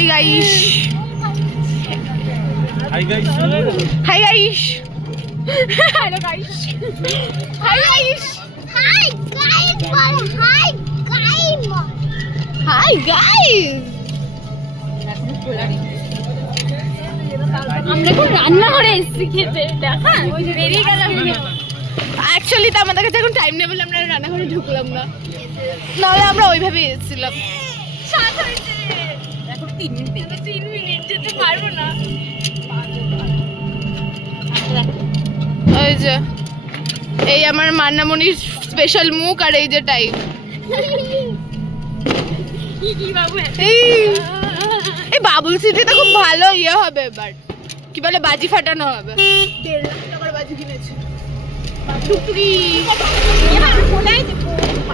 Hi guys. Hi guys. Hi guys. Hello guys. Hi guys. Hi guys. Hi guys. Hi guys. আমরা কোন রান্না করে এসেছি খেতে দেখা বেরিয়ে গেলাম অ্যাকচুয়ালি তো আমাদের কাছে এখন টাইম নেই বলে আমরা রান্নাঘরে ঢুকলাম না, নাহলে আমরা ওইভাবেই এসেছিলাম। সাত হয়েছে এখন 3 মিনিট যেতে পারবো না। ওই যে এই আমার মান্নামণির স্পেশাল মুখ আর এই যে টাইম। কি বাবু এই বাবুল সিটিতে খুব ভালো ইয়ে হবে, এবার কি বলে বাজি ফাটানো হবে। 1.5 লাখ টাকার বাজি কিনেছি। টুকটুকি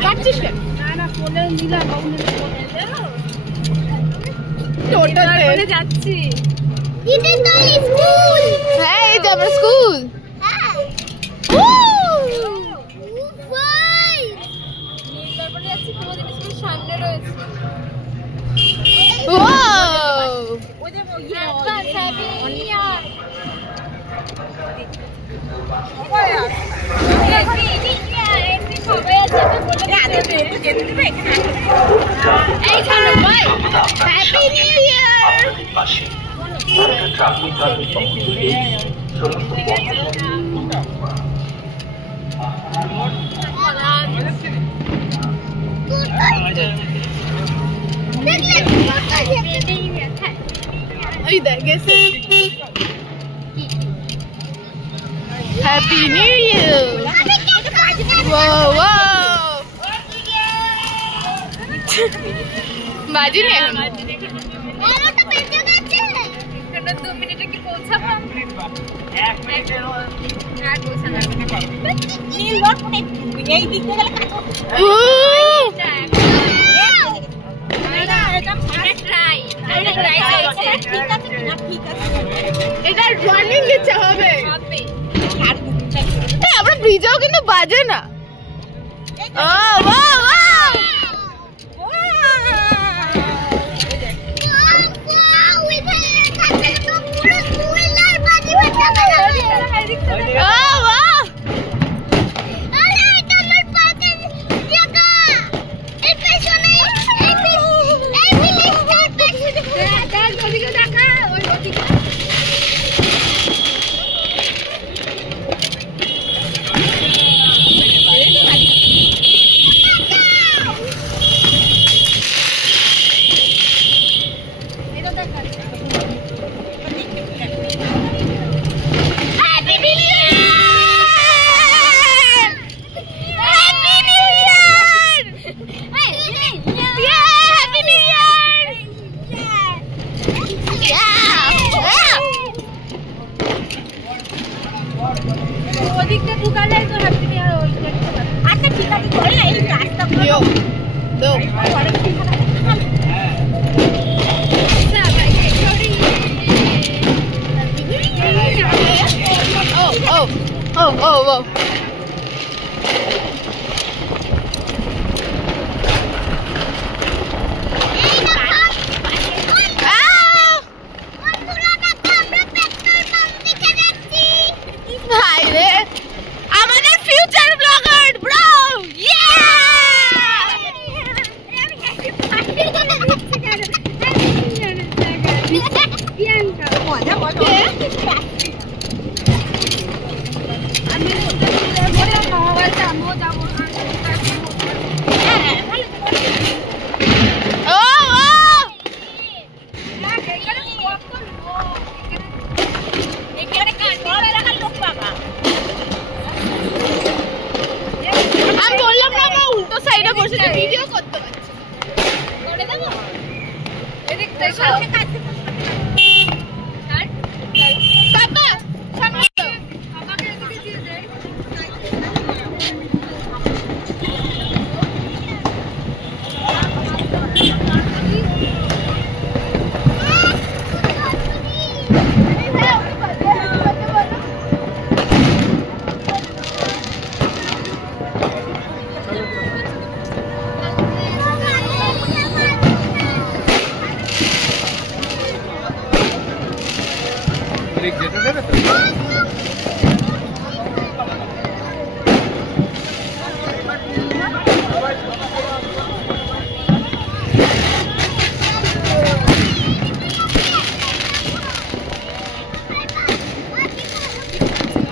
পাচ্ছিস কেন? না ফোনে নিলাম বাবু টোটাল যাচ্ছি। এটা তো স্কুল। হ্যাঁ এই যে আমার স্কুল। হ্যাঁ ভাই তারপরে যাচ্ছি তোমাদের স্কুলের সামনে রয়েছে। ওয়াও ওই যে অ্যাডভান্স হ্যাপি নিউ ইয়ার। সবাই আছে যেতে দেবে এখানে। এই চলো ভাই হ্যাপি নিউ ইয়ার। ওই দেখ গেছে happy new year. Wow wow বাজি নেই এখন। 2 মিনিটে কি পৌঁছাবো? 1 মিনিটের আর পৌঁছাবো নীল রোড পুনে এই দিক থেকে গেলে কাটো। এটা রানিং ইচ্ছা হবে। আমরা ব্রিজেও কিন্তু বাজে না। ও ওয়াও ওয়াও ওদিকটা ঢুকালে তো হ্যাপি নিউ ইয়ার ওই দেখতে পাবে। আচ্ছা ঠিক আছে চল না এই রাস্তাগুলো দো Oh, oh, oh. আমাদের ফিউচার ব্লগার ব্রো আমি বললাম না আমরা উল্টো সাইডে বসে ভিডিও করতে পারছি। করে দেবো এদিক থেকে সামনে কাছে বাবা সামনে দাও। আমাকে এদিকে দিয়ে দে। এদিক যেতে দেবে তো?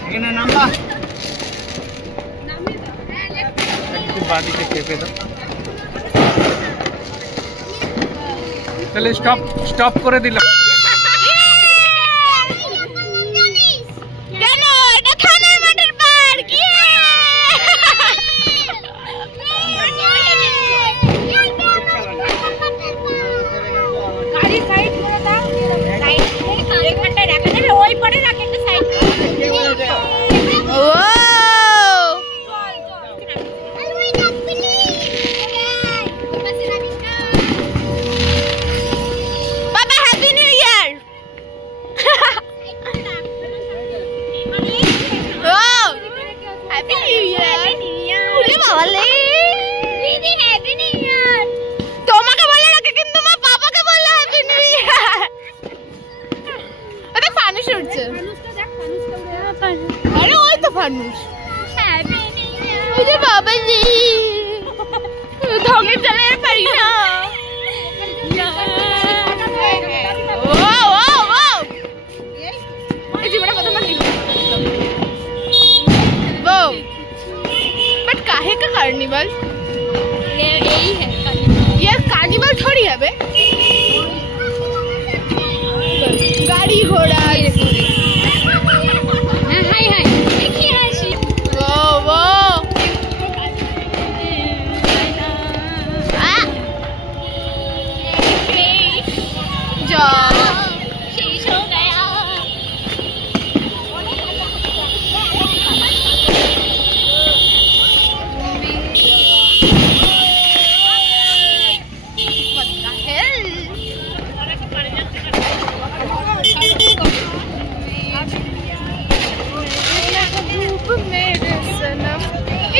এখানে নাম্বার একটু বাদিকে চেপে দাও। তাহলে স্টপ করে দিলাম। কেন এটা থানার মাঠের পার্ক? গাড়ি সাইড করে দাও, সাইড এখানটায় রাখা যাবে, ওই পরে রাখ একটা সাইড। ও বাবা হ্যাপি নিউ ইয়ার। ও হ্যাপি নিউ ইয়ার। ওরে বাবা লে দিদি হ্যাপি নিউ ইয়ার। তোমাকে বলে রাখে কিন্তু মা পাপাকে বললো হ্যাপি নিউ ইয়ার। ওটা ফানুস উঠছে। আরে ওই তো ফানুস। Happy new year. ওই যে বাবা লে ঢঙে চালাতে পারি না। ও ও ও এই জীবনে প্রথম वो बट काहे का कार्निवल? यही है ये कार्निवल थोड़ी है बे। गाड़ी घोड़ा हाय हाय देखिए हाशी वो जा शीश हो गया।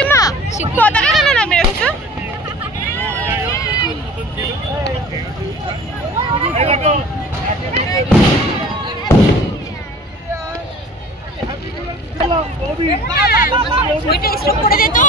इमा पताका কেন নামিয়ে রেখেছো? ওইটা স্টপ করে দে তো।